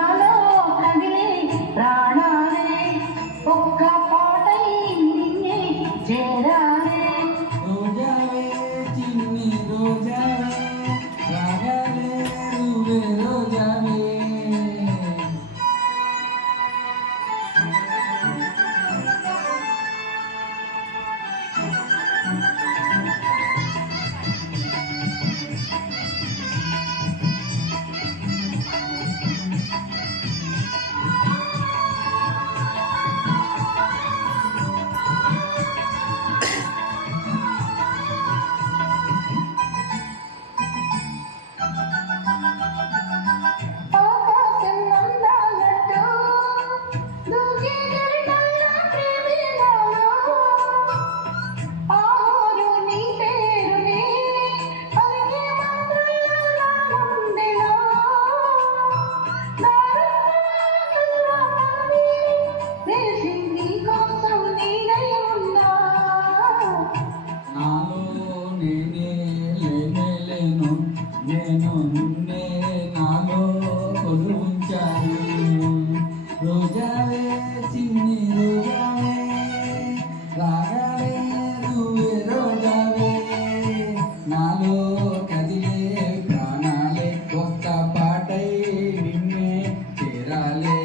నాలో కదిలే ప్రాణాలే ఒక్క పాటై నిన్నే చేరాలే. రోజావే చిన్ని రోజావే రాగాలే నువ్వే రోజావే. నేను నిన్నే నాలో కొలువుంచాను. రోజావే చిన్ని రోజావే రాగాలే నువ్వే రోజావే. నాలో కదిలే ప్రాణాలే ఒక్క పాటై నిన్నే చేరాలే.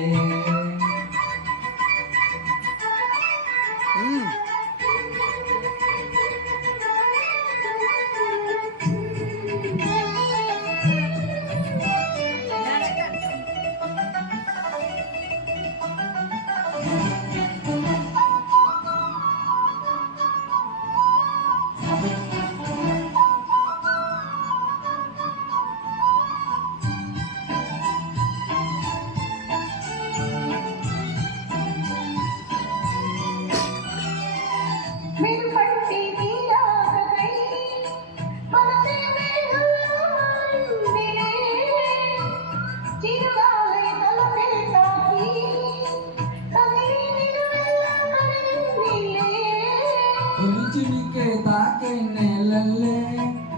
చినికే తాకే నెలల్లే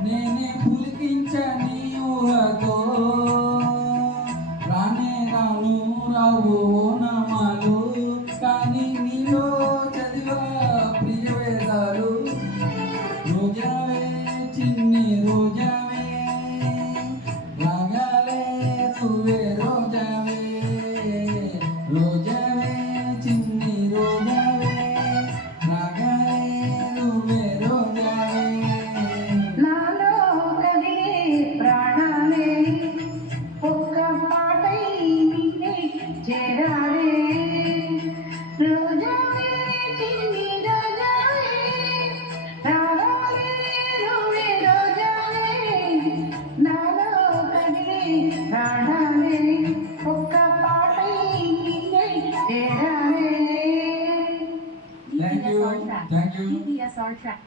నేనే పులికించా నీ ఊహతో. రానే రాను రావు నామాలు కానీ నీలో చదివా ప్రియవేదాలు. రోజావే చిన్ని రోజావే రాగాలే నువ్వే రోజావే. రోజావే చిన్ని రోజావే రాగాలే నువ్వే రోజావే. నాలో కదిలే ప్రాణాలే ఒక్క పాటై నిన్నే చేరాలే. రోజావే చిన్ని రోజావే రాగాలే నువ్వే రోజావే. నాలో కదిలే ప్రాణాలే ఒక్క పాటై నిన్నే చేరాలే. Thank you.